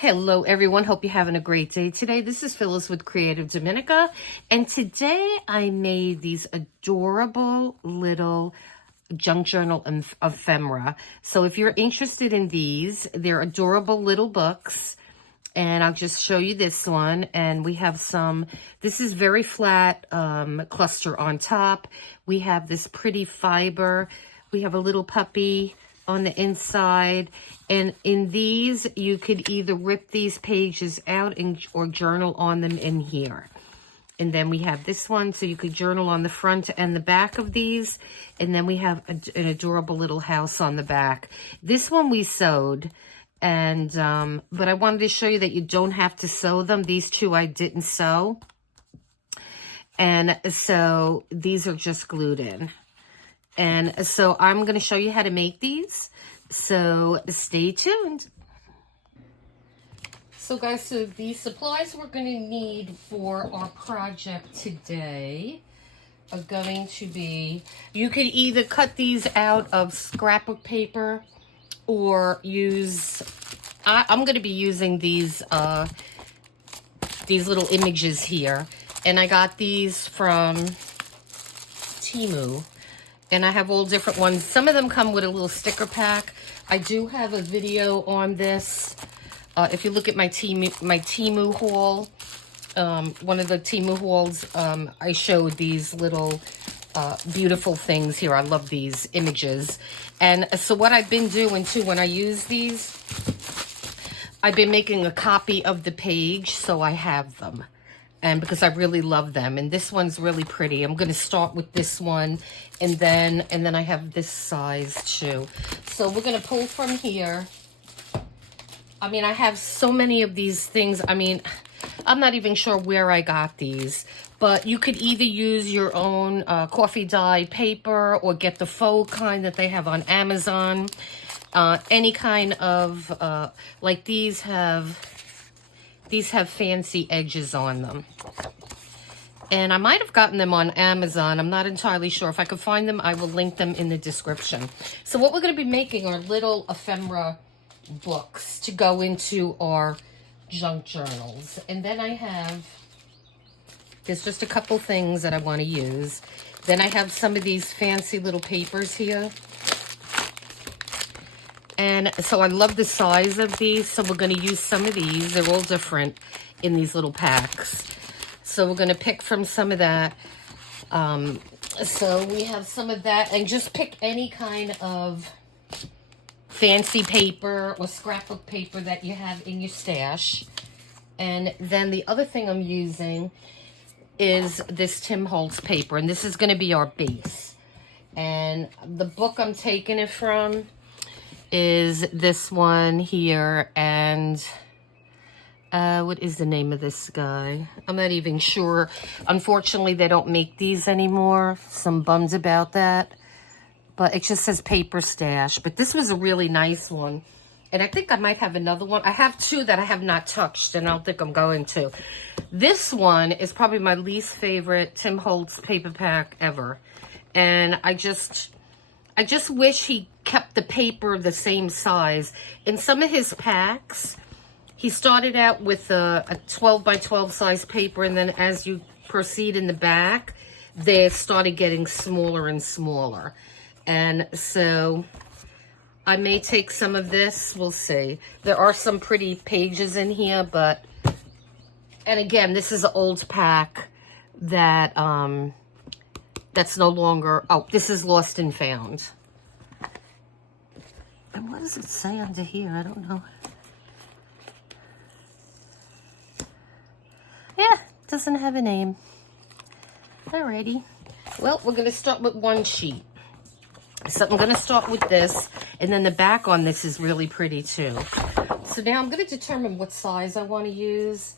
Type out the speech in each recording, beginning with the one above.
Hello everyone, hope you're having a great day today. This is Phyllis with CreativeDomenica, and today I made these adorable little junk journal ephemera. So if you're interested in these, they're adorable little books, and I'll just show you this one. And we have some, this is very flat cluster on top. We have this pretty fiber. We have a little puppy on the inside, and in these you could either rip these pages out or journal on them in here. And then we have this one, so you could journal on the front and the back of these. And then we have an adorable little house on the back. This one we sewed, and but I wanted to show you that you don't have to sew them. These two I didn't sew, and so these are just glued in. And so I'm going to show you how to make these, so stay tuned. So guys, so the supplies we're going to need for our project today are going to be, you could either cut these out of scrapbook paper or use, I'm going to be using these little images here. And I got these from Temu. And I have all different ones. Some of them come with a little sticker pack. I do have a video on this. If you look at my Temu haul, one of the Temu hauls, I showed these little beautiful things here. I love these images. And so what I've been doing too, when I use these, I've been making a copy of the page so I have them. And because I really love them. And this one's really pretty. I'm going to start with this one, and then I have this size too. So we're going to pull from here. I mean, I have so many of these things. I mean, I'm not even sure where I got these, but you could either use your own coffee dye paper or get the faux kind that they have on Amazon. Any kind of, like these have fancy edges on them. And I might have gotten them on Amazon. I'm not entirely sure. If I could find them, I will link them in the description. So what we're going to be making are little ephemera books to go into our junk journals. And then I have, there's just a couple things that I want to use. Then I have some of these fancy little papers here. And so I love the size of these, so we're going to use some of these. They're all different in these little packs. So we're going to pick from some of that. So we have some of that, and just pick any kind of fancy paper or scrapbook paper that you have in your stash. And then the other thing I'm using is this Tim Holtz paper, and this is going to be our base. And the book I'm taking it from is this one here, and what is the name of this guy? I'm not even sure. Unfortunately, they don't make these anymore. Some bums about that, but it just says Paper Stash. But this was a really nice one, and I think I might have another one. I have two that I have not touched, and I don't think I'm going to. This one is probably my least favorite Tim Holtz paper pack ever, and I just wish he kept the paper the same size. In some of his packs, he started out with a 12 by 12 size paper, and then as you proceed in the back, they started getting smaller and smaller. And so I may take some of this. We'll see. There are some pretty pages in here, but, and again, this is an old pack that that's no longer, oh, this is lost and found. And what does it say under here? I don't know. Yeah, doesn't have a name. Alrighty. Well, we're going to start with one sheet. So I'm going to start with this, and then the back on this is really pretty too. So now I'm going to determine what size I want to use.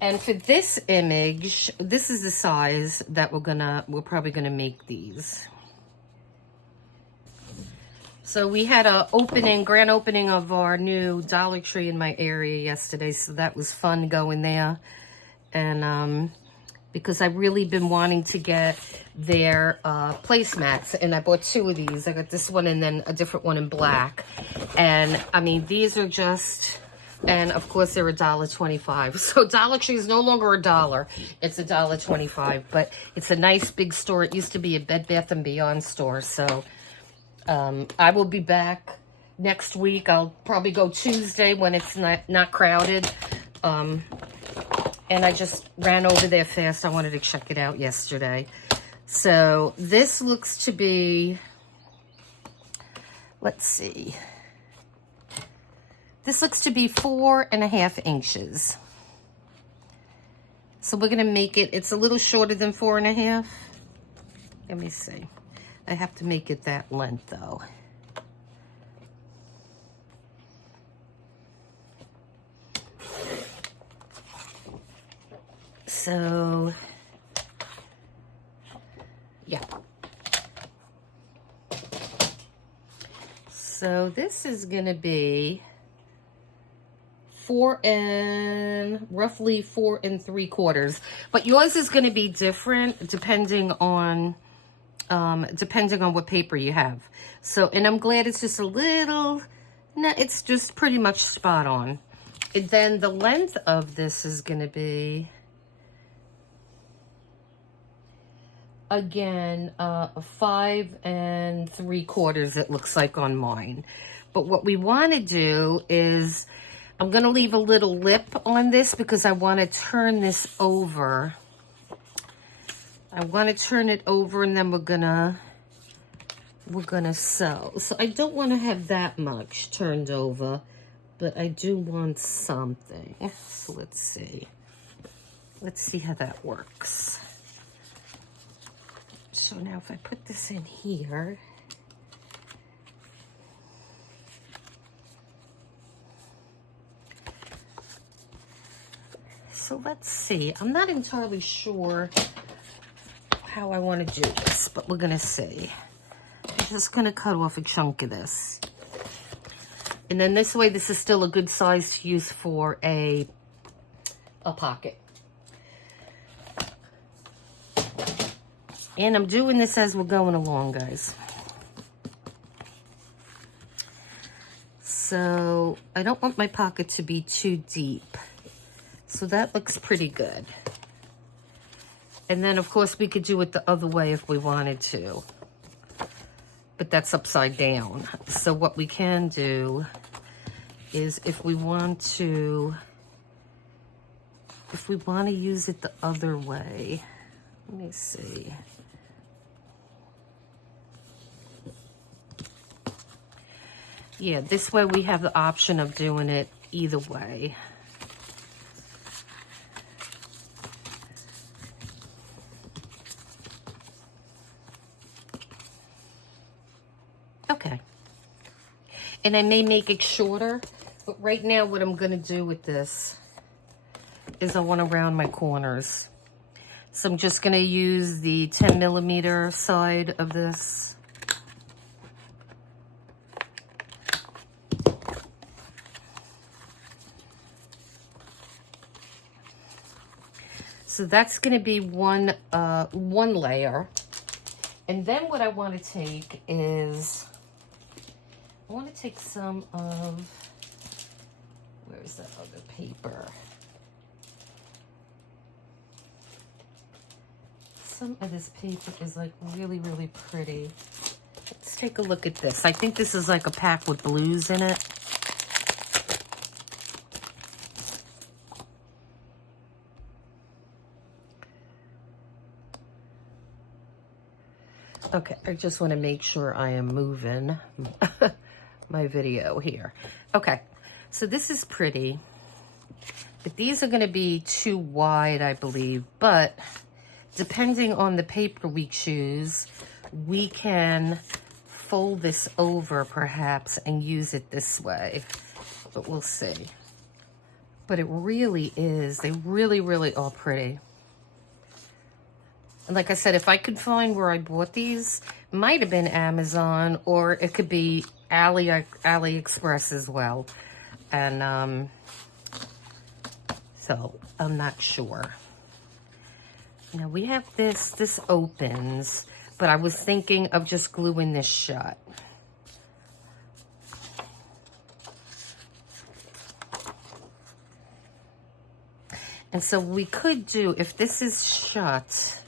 And for this image, this is the size that we're probably going to make these. So we had a grand opening of our new Dollar Tree in my area yesterday, so that was fun going there. And because I've really been wanting to get their placemats, and I bought two of these. I got this one and then a different one in black. And I mean, these are just And of course they're $1.25. So Dollar Tree is no longer $1. It's $1.25, but it's a nice big store. It used to be a Bed Bath & Beyond store. So I will be back next week. I'll probably go Tuesday when it's not crowded. And I just ran over there fast. I wanted to check it out yesterday. So this looks to be, let's see. This looks to be 4.5 inches. So we're going to make it, it's a little shorter than 4.5. Let me see. I have to make it that length though. So, yeah. So this is going to be roughly 4 3/4, but yours is going to be different depending on what paper you have. So, and I'm glad it's just a little, no, it's just pretty much spot on. And then the length of this is going to be, again, 5 3/4, it looks like on mine. But what we want to do is, I'm going to leave a little lip on this because I want to turn this over. I want to turn it over and then we're gonna sew. So I don't want to have that much turned over, but I do want something. So let's see. Let's see how that works. So now if I put this in here, so let's see. I'm not entirely sure how I want to do this, but we're going to see. I'm just going to cut off a chunk of this. And then this way, this is still a good size to use for a pocket. And I'm doing this as we're going along, guys. So I don't want my pocket to be too deep. So that looks pretty good. And then, of course, we could do it the other way if we wanted to. But that's upside down. So what we can do is if we want to use it the other way, let me see. Yeah, this way we have the option of doing it either way. Okay. And I may make it shorter, but right now what I'm going to do with this is I want to round my corners. So I'm just going to use the 10mm side of this. So that's going to be one layer. And then what I want to take is, I want to take some of, where's that other paper? Some of this paper is like really, really pretty. Let's take a look at this. I think this is like a pack with blues in it. Okay, I just want to make sure I am moving my video here. Okay, so this is pretty, but these are going to be too wide, I believe, but depending on the paper we choose, we can fold this over perhaps and use it this way, but we'll see. But it really is, they really, really are pretty. And like I said, if I could find where I bought these, might have been Amazon, or it could be AliExpress as well. And so I'm not sure. Now we have this opens, but I was thinking of just gluing this shut. And so we could do, if this is shut,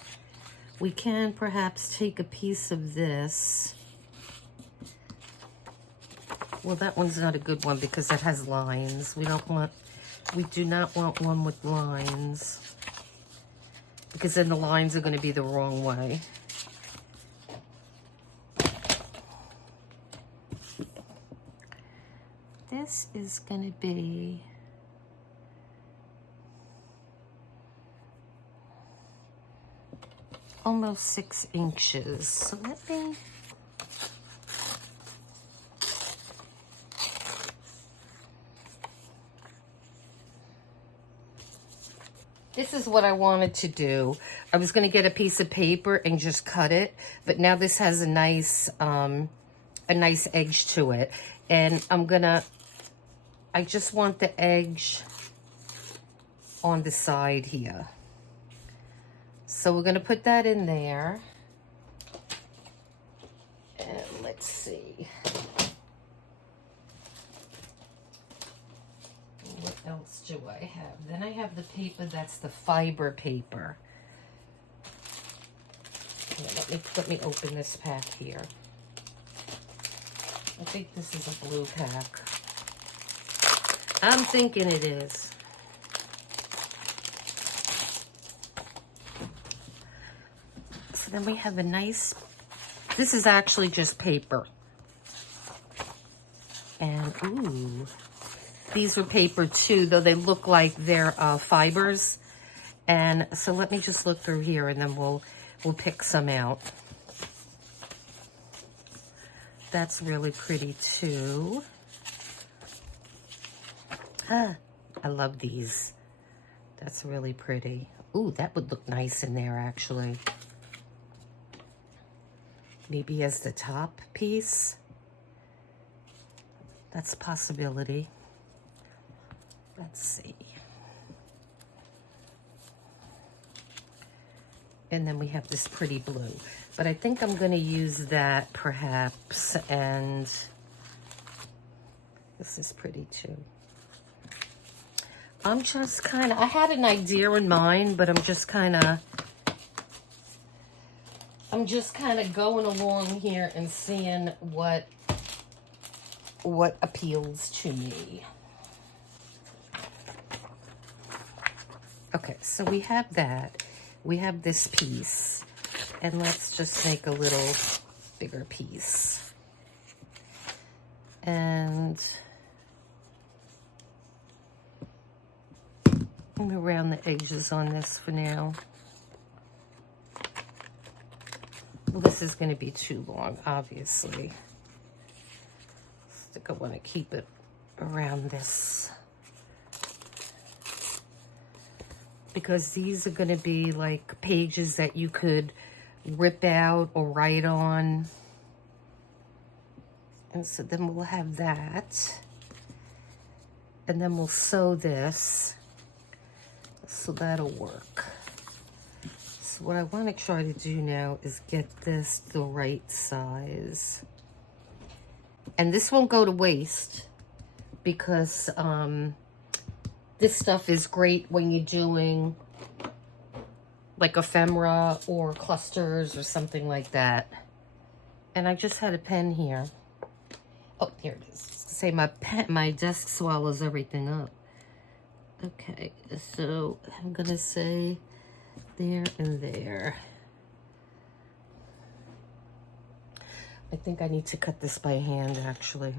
we can perhaps take a piece of this. Well, that one's not a good one because it has lines. We do not want one with lines, because then the lines are going to be the wrong way. This is going to be almost 6 inches. So let me... This is what I wanted to do. I was going to get a piece of paper and just cut it, but now this has a nice edge to it. And I just want the edge on the side here. So we're going to put that in there. And let's see. What else do I have? Then I have the paper that's the fiber paper. Here, let me open this pack here. I think this is a blue pack. I'm thinking it is. So then we have a nice, this is actually just paper. And ooh, these are paper too, though they look like they're fibers. And so let me just look through here and then we'll pick some out. That's really pretty too. Ah, I love these. That's really pretty. Ooh, that would look nice in there actually. Maybe as the top piece. That's a possibility. Let's see. And then we have this pretty blue. But I think I'm going to use that perhaps. And this is pretty too. I'm just kind of, I had an idea in mind, but I'm just kind of going along here and seeing what appeals to me. Okay, so we have that. We have this piece. And let's just make a little bigger piece. And I'm going to round the edges on this for now. Well, this is going to be too long, obviously. I think I want to keep it around this. Because these are going to be like pages that you could rip out or write on. And so then we'll have that. And then we'll sew this. So that'll work. So what I want to try to do now is get this the right size. And this won't go to waste because this stuff is great when you're doing like ephemera or clusters or something like that. And I just had a pen here. Oh, here it is. Say my desk swallows everything up. Okay, so I'm gonna say there and there. I think I need to cut this by hand actually.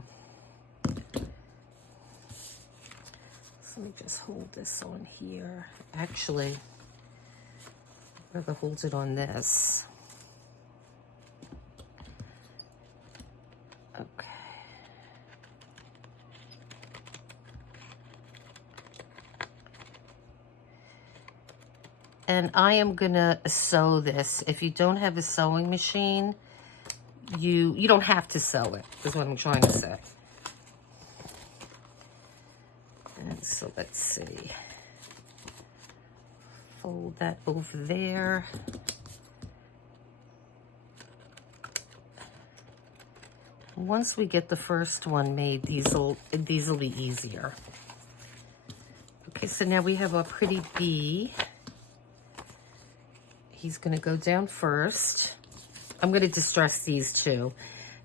Let me just hold this on here. Actually, I'd rather hold it on this. Okay. And I am gonna sew this. If you don't have a sewing machine, you don't have to sew it, is what I'm trying to say. And so let's see. Fold that over there. Once we get the first one made, these will be easier. Okay, so now we have our pretty bee. He's going to go down first. I'm going to distress these two.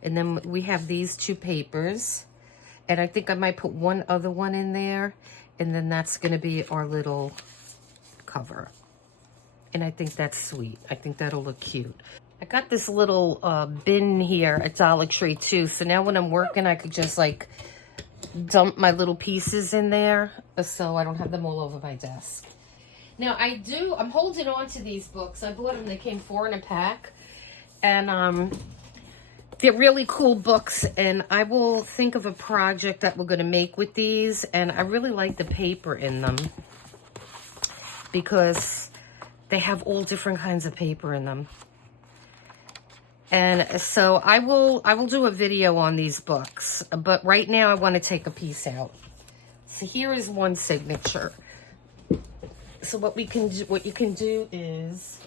And then we have these two papers. And I think I might put one other one in there. And then that's going to be our little cover. And I think that's sweet. I think that'll look cute. I got this little bin here at Dollar Tree too. So now when I'm working, I could just like dump my little pieces in there so I don't have them all over my desk. Now I'm holding on to these books. I bought them, they came 4 in a pack. And they're really cool books, and I will think of a project that we're gonna make with these. And I really like the paper in them because they have all different kinds of paper in them. And so I will do a video on these books, but right now I want to take a piece out. So here is one signature. So what you can do is,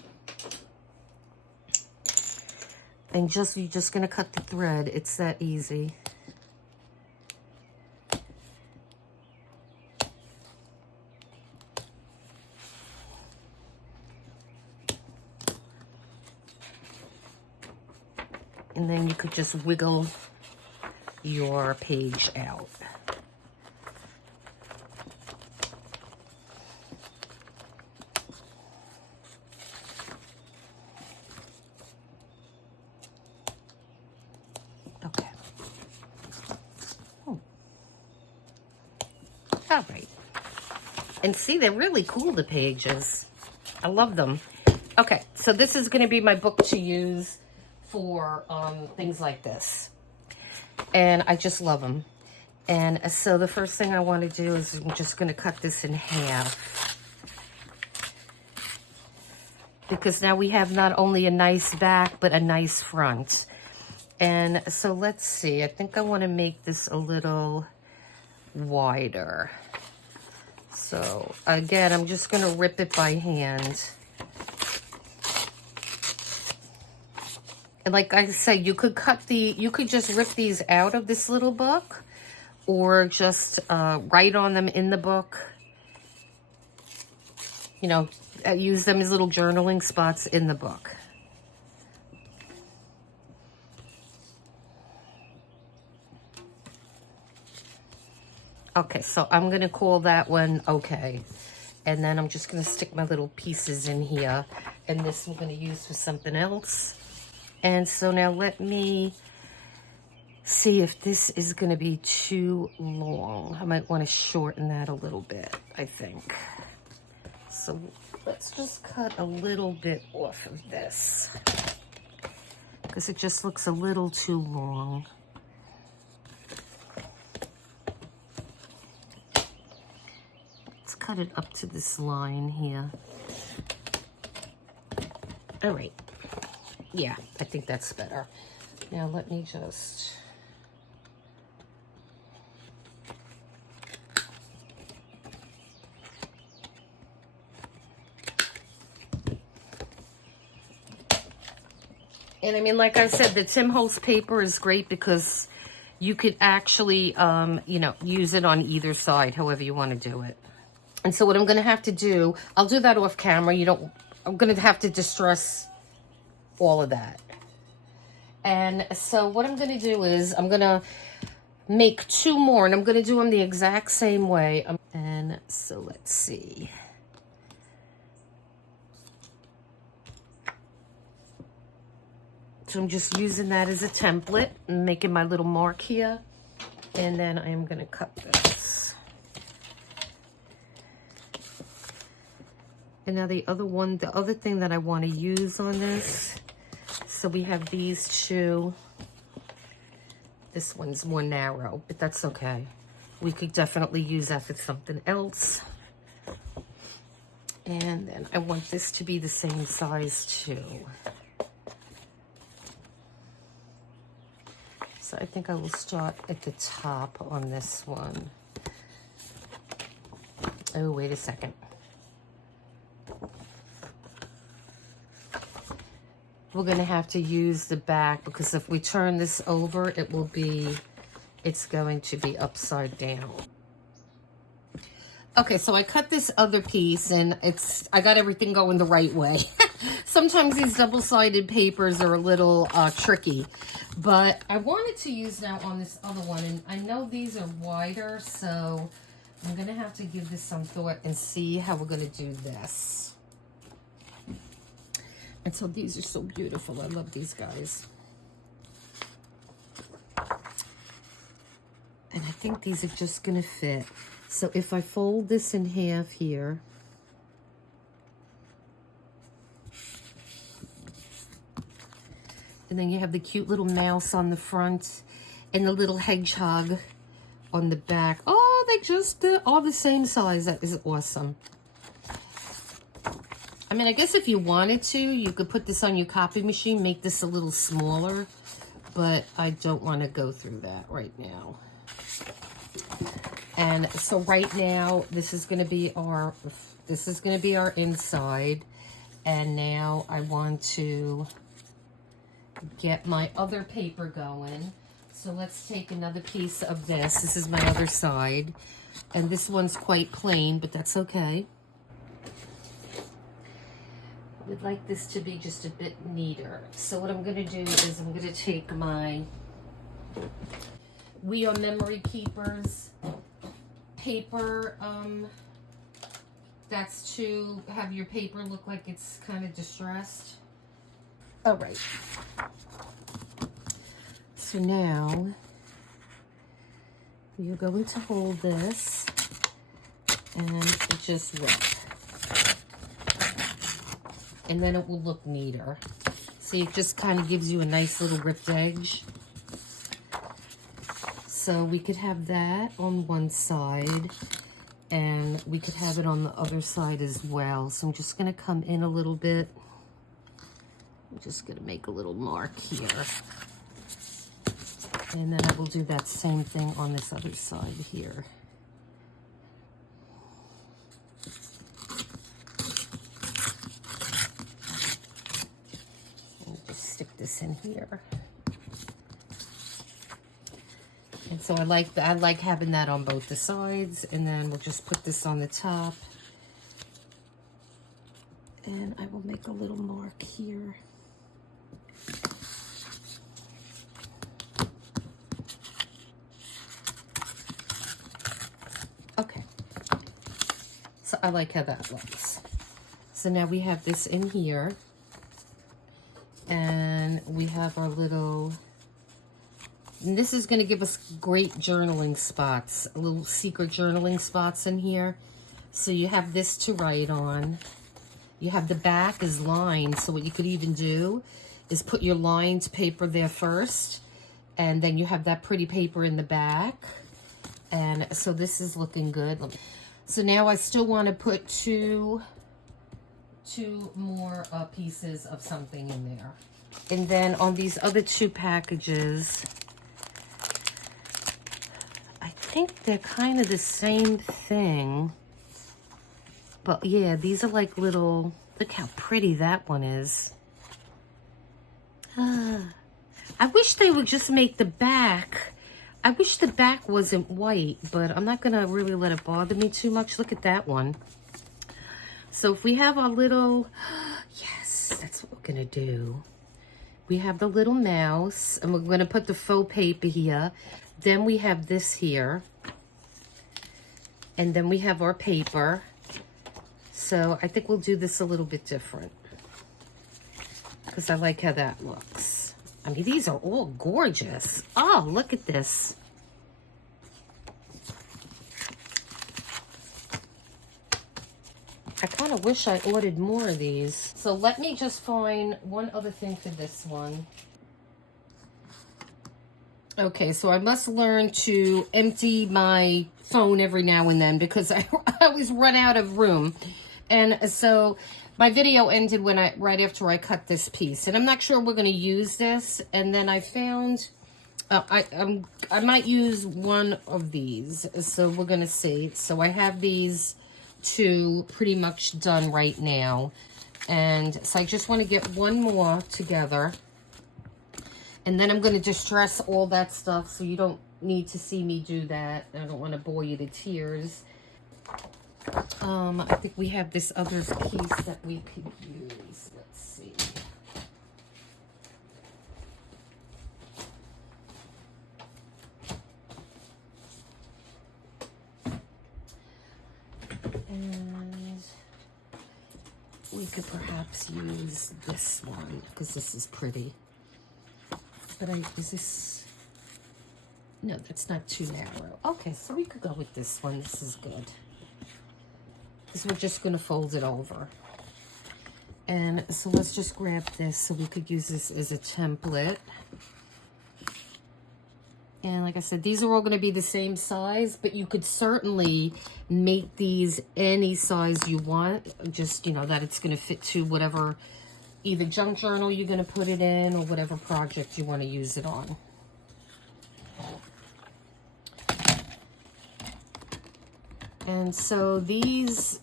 and you're just gonna cut the thread. It's that easy. And then you could just wiggle your page out. Okay. All right. And see, they're really cool, the pages. I love them. Okay, so this is going to be my book to use for things like this. And I just love them. And so the first thing I want to do is I'm just going to cut this in half. Because now we have not only a nice back, but a nice front. And so let's see. I think I want to make this a little wider. So again, I'm just going to rip it by hand. And like I said, you could just rip these out of this little book, or just write on them in the book. You know, use them as little journaling spots in the book. Okay, so I'm going to call that one okay. And then I'm just going to stick my little pieces in here. And this I'm going to use for something else. And so now let me see if this is going to be too long. I might want to shorten that a little bit, I think. So let's just cut a little bit off of this, because it just looks a little too long. Let's cut it up to this line here. All right. Yeah, I think that's better. Now let me just... And I mean, like I said, the Tim Holtz paper is great because you could actually, you know, use it on either side, however you want to do it. And so what I'm going to have to do, I'll do that off camera. I'm going to have to distress all of that. And so what I'm going to do is I'm going to make 2 more, and I'm going to do them the exact same way. And so let's see. So I'm just using that as a template and making my little mark here. And then I am going to cut this. And now the other thing that I want to use on this, so we have these 2. This one's more narrow, but that's okay. We could definitely use that for something else. And then I want this to be the same size too. So I think I will start at the top on this one. Oh, wait a second. We're going to have to use the back, because if we turn this over, it's going to be upside down. Okay, so I cut this other piece and I got everything going the right way. Sometimes these double-sided papers are a little tricky, but I wanted to use now on this other one, and I know these are wider, so I'm gonna have to give this some thought and see how we're gonna do this. And so these are so beautiful. I love these guys. And I think these are just gonna fit. So if I fold this in half here, and then you have the cute little mouse on the front and the little hedgehog on the back. Oh, they just all the same size. That is awesome. I mean, I guess if you wanted to, you could put this on your copy machine, make this a little smaller, but I don't want to go through that right now. And so right now, this is going to be our inside. And now I want to get my other paper going. So let's take another piece of this. This is my other side. And this one's quite plain, but that's okay. I would like this to be just a bit neater. So what I'm going to do is I'm going to take my We Are Memory Keepers paper. That's to have your paper look like it's kind of distressed. All right. So now you're going to hold this and just rip. And then it will look neater. See, it just kind of gives you a nice little ripped edge. So we could have that on one side, and we could have it on the other side as well. So I'm just going to come in a little bit. I'm just going to make a little mark here. And then I will do that same thing on this other side here. And just stick this in here. And so I like having that on both the sides, and then we'll just put this on the top. And I will make a little mark here. Okay. So I like how that looks. So now we have this in here, and we have our little, and this is going to give us great journaling spots, little secret journaling spots in here. So you have this to write on. You have the back is lined, so what you could even do is put your lined paper there first, and then you have that pretty paper in the back. And so this is looking good. So now I still want to put two more pieces of something in there. And then on these other two packages, I think they're kind of the same thing. But yeah, these are like little, look how pretty that one is. I wish they would just make the back. I wish the back wasn't white, but I'm not gonna really let it bother me too much. Look at that one. So if we have our little, yes, that's what we're gonna do. We have the little mouse, and we're gonna put the faux paper here. Then we have this here. And then we have our paper. So I think we'll do this a little bit different, because I like how that looks. I mean, these are all gorgeous. Oh, look at this. I kind of wish I ordered more of these. So let me just find one other thing for this one. Okay, so I must learn to empty my phone every now and then, because I always run out of room. And so my video ended when right after I cut this piece, and I'm not sure we're going to use this. And then I found I might use one of these, so we're going to see. So I have these two pretty much done right now, and so I just want to get one more together, and then I'm going to distress all that stuff, so you don't need to see me do that. I don't want to bore you to tears. I think we have this other piece that we could use. Let's see. And we could perhaps use this one because this is pretty. But is this, no, that's not too narrow. Okay, so we could go with this one. This is good. Because we're just going to fold it over. And so let's just grab this so we could use this as a template. And like I said, these are all going to be the same size, but you could certainly make these any size you want. Just, you know, that it's going to fit to whatever, either junk journal you're going to put it in or whatever project you want to use it on. And so these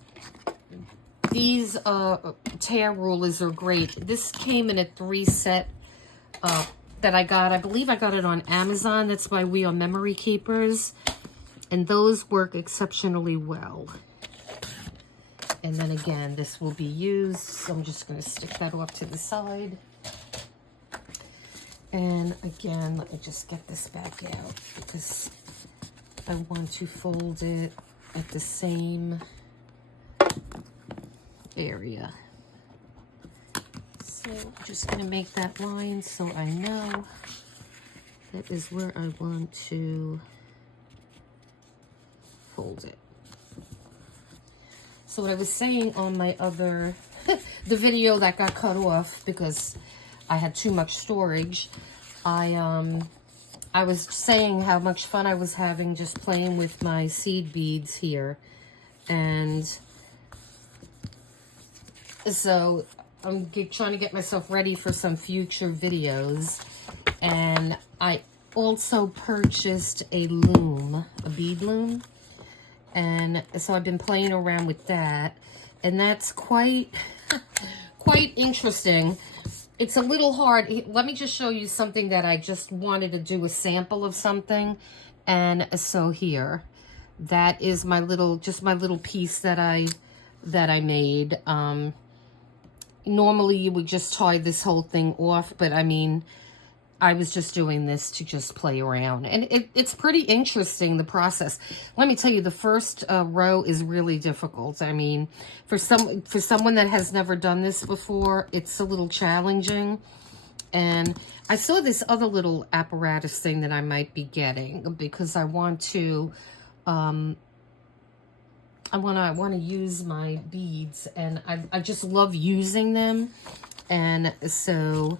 tear rulers are great. This came in a 3-set that I got. I believe I got it on Amazon. That's by We Are Memory Keepers. And those work exceptionally well. And then again, this will be used. So I'm just going to stick that off to the side. And again, let me just get this back out because I want to fold it at the same area. So I'm just going to make that line so I know that is where I want to fold it. So what I was saying on my other, the video that got cut off because I had too much storage, I was saying how much fun I was having just playing with my seed beads here. And so I'm trying to get myself ready for some future videos. And I also purchased a loom, a bead loom. And so I've been playing around with that. And that's quite interesting. It's a little hard. Let me just show you something that I just wanted to do a sample of something. And so here, that is my little, just my little piece that I made. Normally you would just tie this whole thing off, but I mean, I was just doing this to just play around. And it's pretty interesting, the process. Let me tell you, the first row is really difficult. I mean, for someone that has never done this before, it's a little challenging. And I saw this other little apparatus thing that I might be getting because I want to use my beads, and I just love using them. And so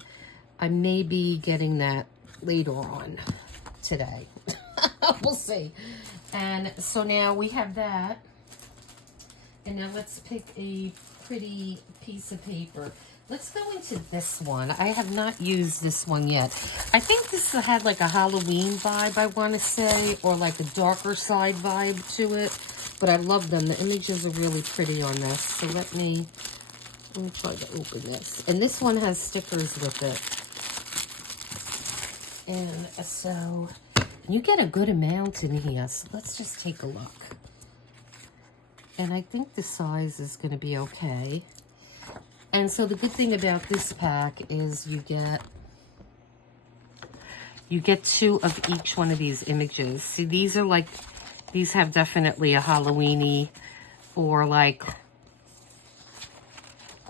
I may be getting that later on today. We'll see. And so now we have that. And now let's pick a pretty piece of paper. Let's go into this one. I have not used this one yet. I think this had like a Halloween vibe, I want to say, or like a darker side vibe to it. But I love them. The images are really pretty on this. So let me try to open this. And this one has stickers with it. And so you get a good amount in here. So let's just take a look. And I think the size is going to be okay. And so the good thing about this pack is you get 2 of each one of these images. See, these are like, these have definitely a Halloween-y or like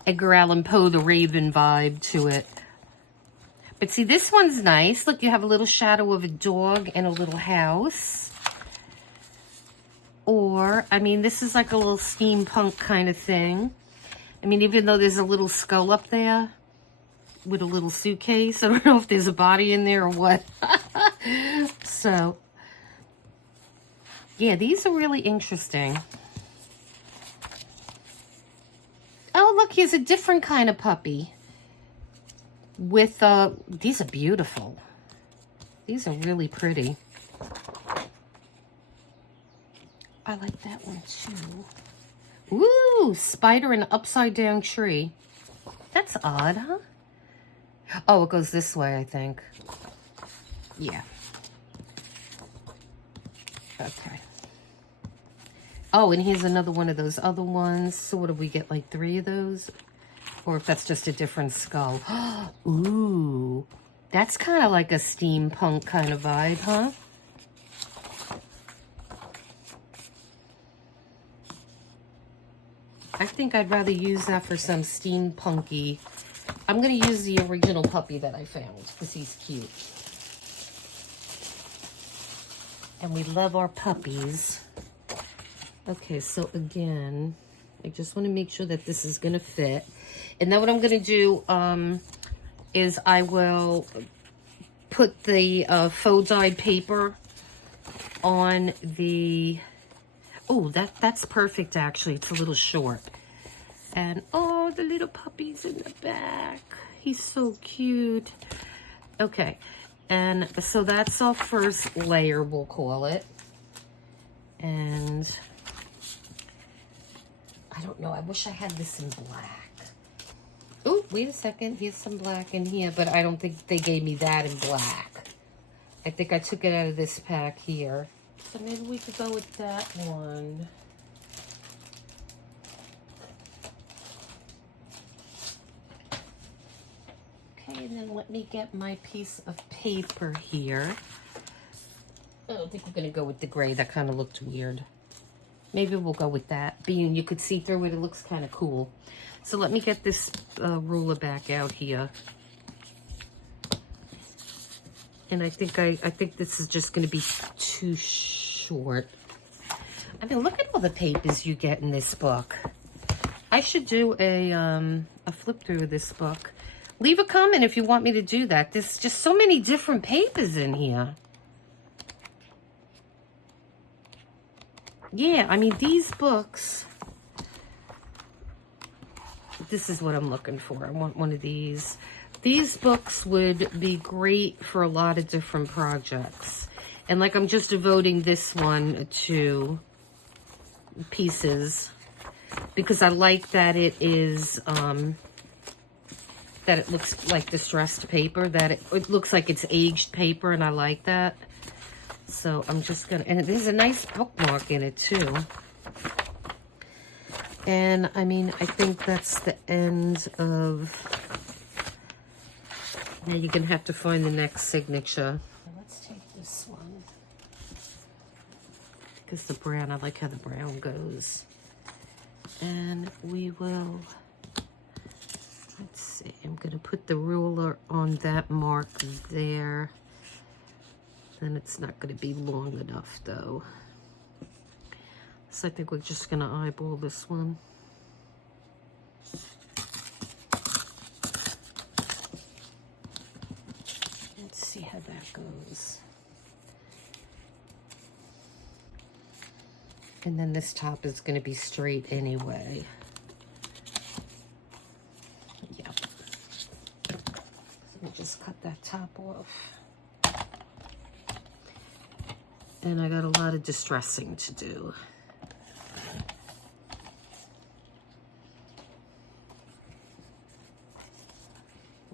Edgar Allan Poe, the Raven vibe to it. But see, this one's nice. Look, you have a little shadow of a dog and a little house. Or, I mean, this is like a little steampunk kind of thing. I mean, even though there's a little skull up there with a little suitcase. I don't know if there's a body in there or what. So, yeah, these are really interesting. Oh, look, here's a different kind of puppy. With, these are beautiful. These are really pretty. I like that one too. Ooh, spider in an upside down tree. That's odd, huh? Oh, it goes this way, I think. Yeah. Okay. Oh, and here's another one of those other ones. So what do we get, like 3 of those? Or if that's just a different skull. Ooh, that's kind of like a steampunk kind of vibe, huh? I think I'd rather use that for some steampunky. I'm going to use the original puppy that I found because he's cute. And we love our puppies. Okay, so again, I just want to make sure that this is going to fit. And then what I'm going to do is I will put the faux dyed paper on the... Oh, that's perfect, actually. It's a little short. And, oh, the little puppy's in the back. He's so cute. Okay, and so that's our first layer, we'll call it. And I don't know. I wish I had this in black. Oh, wait a second. Here's some black in here, but I don't think they gave me that in black. I think I took it out of this pack here. So maybe we could go with that one. Okay, and then let me get my piece of paper here. I don't think we're going to go with the gray. That kind of looked weird. Maybe we'll go with that. Being you could see through it, it looks kind of cool. So let me get this ruler back out here. And I think this is just going to be too short. I mean, look at all the papers you get in this book. I should do a flip through of this book. Leave a comment if you want me to do that. There's just so many different papers in here. Yeah, I mean, these books, this is what I'm looking for. I want one of these. These books would be great for a lot of different projects. And like I'm just devoting this one to pieces because I like that it is, that it looks like distressed paper, that it looks like it's aged paper, and I like that. So I'm just gonna, and there's a nice bookmark in it too. And I mean, I think that's the end of, now you're gonna have to find the next signature. Let's take this one. Because the brown, I like how the brown goes. And we will, let's see, I'm gonna put the ruler on that mark there. Then it's not gonna be long enough though. So I think we're just gonna eyeball this one. Let's see how that goes. And then this top is gonna be straight anyway. Yep. So we'll just cut that top off. And I got a lot of distressing to do.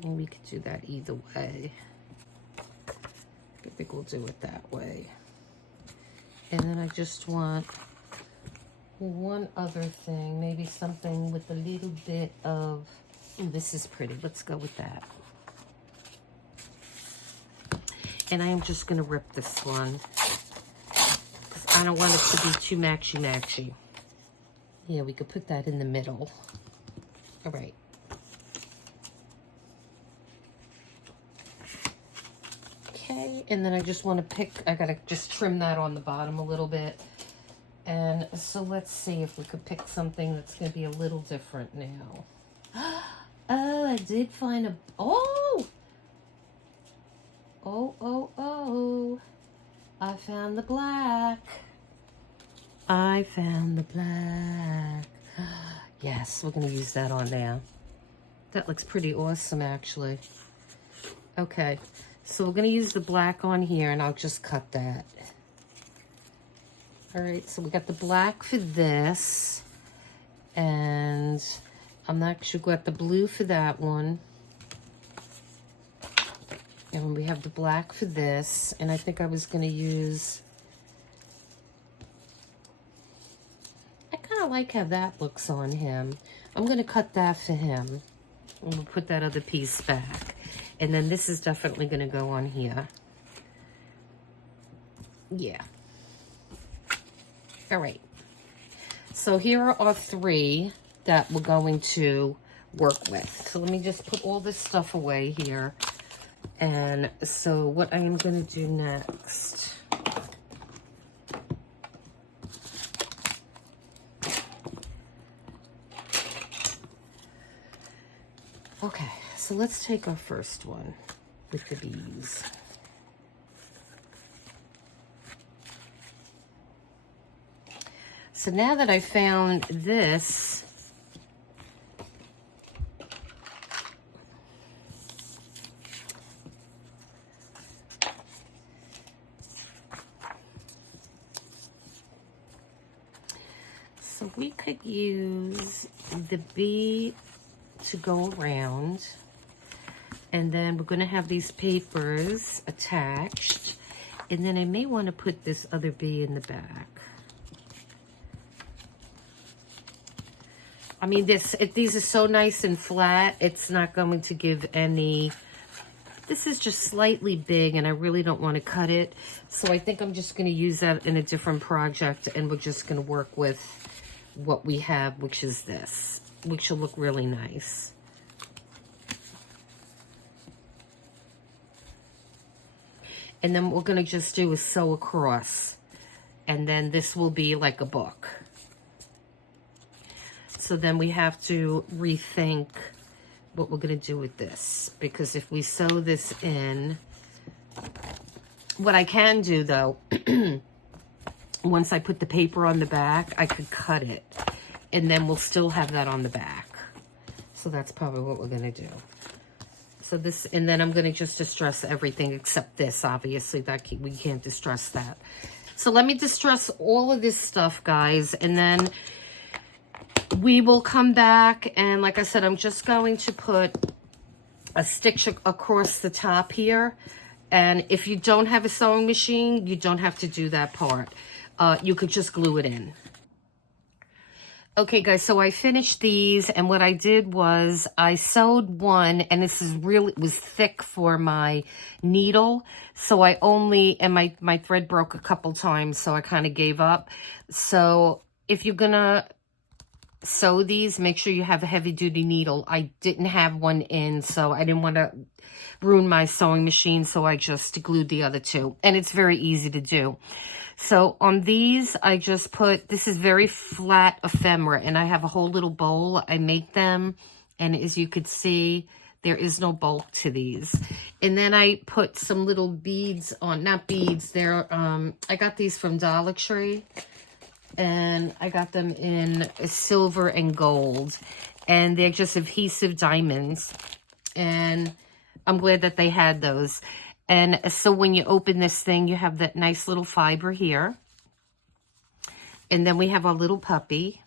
And we could do that either way. I think we'll do it that way. And then I just want one other thing, maybe something with a little bit of, ooh, this is pretty. Let's go with that. And I am just gonna rip this one because I don't want it to be too matchy-matchy. Yeah, we could put that in the middle. All right. Okay, and then I just want to pick, I gotta just trim that on the bottom a little bit. And so let's see if we could pick something that's gonna be a little different now. Oh, I did find a, oh! Oh, I found the black. I found the black. Yes, we're gonna use that on now. That looks pretty awesome, actually. Okay, so we're gonna use the black on here, and I'll just cut that. All right, so we got the black for this, and I'm not sure, got the blue for that one. And we have the black for this, and I think I was gonna use, like how that looks on him. I'm going to cut that for him. And we'll put that other piece back. And then this is definitely going to go on here. Yeah. All right. So here are 3 that we're going to work with. So let me just put all this stuff away here. And so what I am going to do next... Okay, so let's take our first one with the bees. So now that I found this, so we could use the bee to go around, and then we're going to have these papers attached, and then I may want to put this other bee in the back. I mean, these are so nice and flat, it's not going to give any... This is just slightly big, and I really don't want to cut it. So I think I'm just going to use that in a different project, and we're just going to work with what we have, which is this, which will look really nice. And then what we're going to just do is sew across. And then this will be like a book. So then we have to rethink what we're going to do with this. Because if we sew this in, what I can do though, once I put the paper on the back, I could cut it. And then we'll still have that on the back. So that's probably what we're going to do. So this, and then I'm going to just distress everything except this, obviously. We can't distress that. So let me distress all of this stuff, guys. And then we will come back, and like I said, I'm just going to put a stitch across the top here. And if you don't have a sewing machine, you don't have to do that part. You could just glue it in. Okay, guys, so I finished these, and what I did was I sewed one, and this is really, it was thick for my needle, so I only, and my thread broke a couple times, so I kind of gave up. So if you're gonna sew these, make sure you have a heavy-duty needle. I didn't have one in, so I didn't want to ruin my sewing machine, so I just glued the other 2, and it's very easy to do. So on these, I just put, this is very flat ephemera, and I have a whole little bowl. I make them, and as you could see, there is no bulk to these. And then I put some little beads on, not beads, they're, I got these from Dollar Tree, and I got them in silver and gold, and they're just adhesive diamonds, and I'm glad that they had those. And so when you open this thing, you have that nice little fiber here. And then we have our little puppy.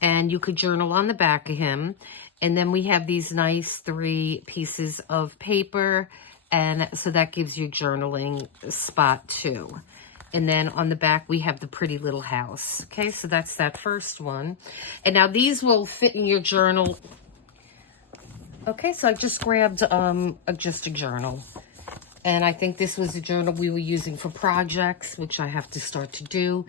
And you could journal on the back of him. And then we have these nice 3 pieces of paper. And so that gives you journaling spot too. And then on the back, we have the pretty little house. Okay, so that's that first one. And now these will fit in your journal. Okay, so I just grabbed just a journal. And I think this was a journal we were using for projects, which I have to start to do.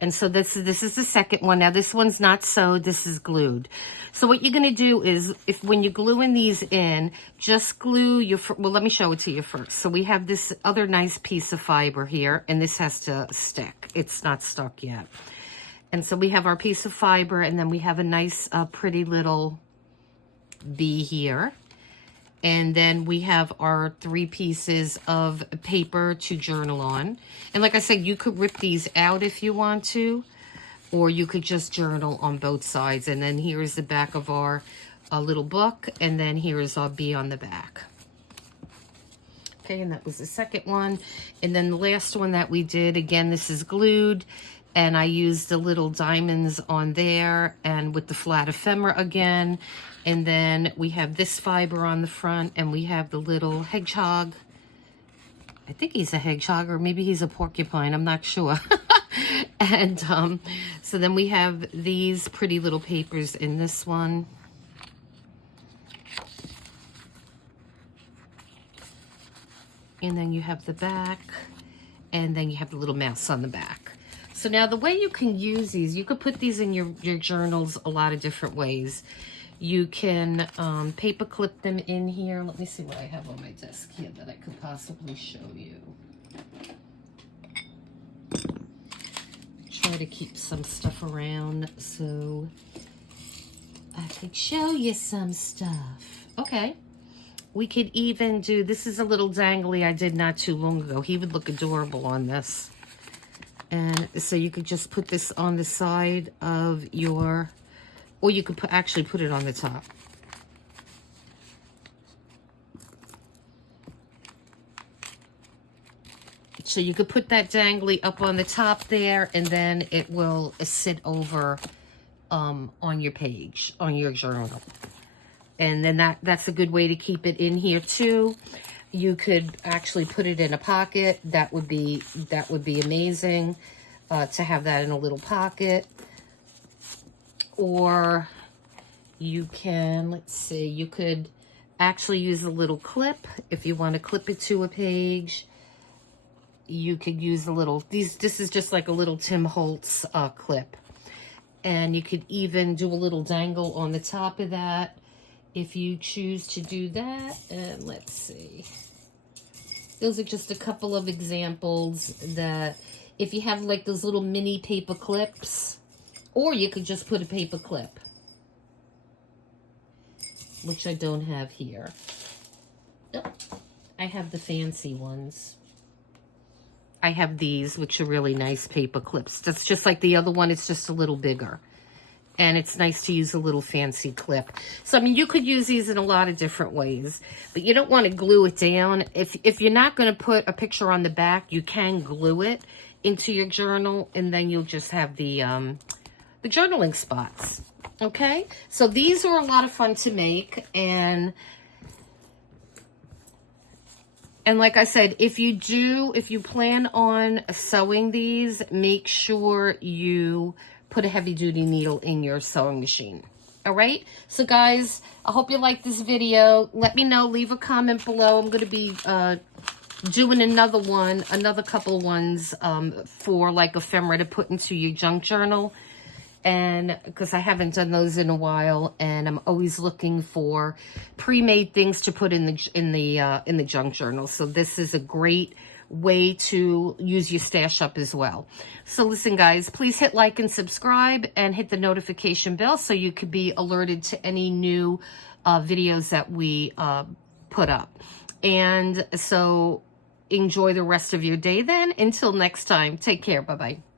And so this is the second one. Now, this one's not sewed. This is glued. So what you're going to do is, when you're gluing these in, just glue your... Well, let me show it to you first. So we have this other nice piece of fiber here, and this has to stick. It's not stuck yet. And so we have our piece of fiber, and then we have a nice, pretty little bee here. And then we have our 3 pieces of paper to journal on. And like I said, you could rip these out if you want to, or you could just journal on both sides. And then here's the back of our little book, and then here is our bee on the back. Okay, and that was the second one. And then the last one that we did, again, this is glued, and I used the little diamonds on there, and with the flat ephemera again. And then we have this fiber on the front, and we have the little hedgehog. I think he's a hedgehog, or maybe he's a porcupine. I'm not sure. And so then we have these pretty little papers in this one. And then you have the back, and then you have the little mouse on the back. So now the way you can use these, you could put these in your journals a lot of different ways. You can paper clip them in here. Let me see what I have on my desk here that I could possibly show you. Try to keep some stuff around so I could show you some stuff. Okay. We could even do, this is a little dangly I did not too long ago. He would look adorable on this. And so you could just put this on the side of your, or you could actually put it on the top. So you could put that dangly up on the top there, and then it will sit over on your page, on your journal. And then that's a good way to keep it in here too. You could actually put it in a pocket. That would be amazing to have that in a little pocket. Or you can, let's see, you could actually use a little clip if you want to clip it to a page. You could use a little, this is just like a little Tim Holtz clip. And you could even do a little dangle on the top of that if you choose to do that. And let's see. Those are just a couple of examples that if you have like those little mini paper clips, or you could just put a paper clip, which I don't have here. Oh, I have the fancy ones. I have these, which are really nice paper clips. That's just like the other one. It's just a little bigger. And it's nice to use a little fancy clip. So, I mean, you could use these in a lot of different ways. But you don't want to glue it down. If you're not going to put a picture on the back, you can glue it into your journal. And then you'll just have the journaling spots. Okay? So, these are a lot of fun to make. And like I said, if you plan on sewing these, make sure you put a heavy-duty needle in your sewing machine. All right? So, guys, I hope you like this video. Let me know. Leave a comment below. I'm going to be doing another couple ones for, like, ephemera to put into your junk journal. And because I haven't done those in a while, and I'm always looking for pre-made things to put in the junk journal. So this is a great way to use your stash up as well. So listen, guys, please hit like and subscribe and hit the notification bell so you could be alerted to any new videos that we put up. And so enjoy the rest of your day then. Until next time, take care. Bye-bye.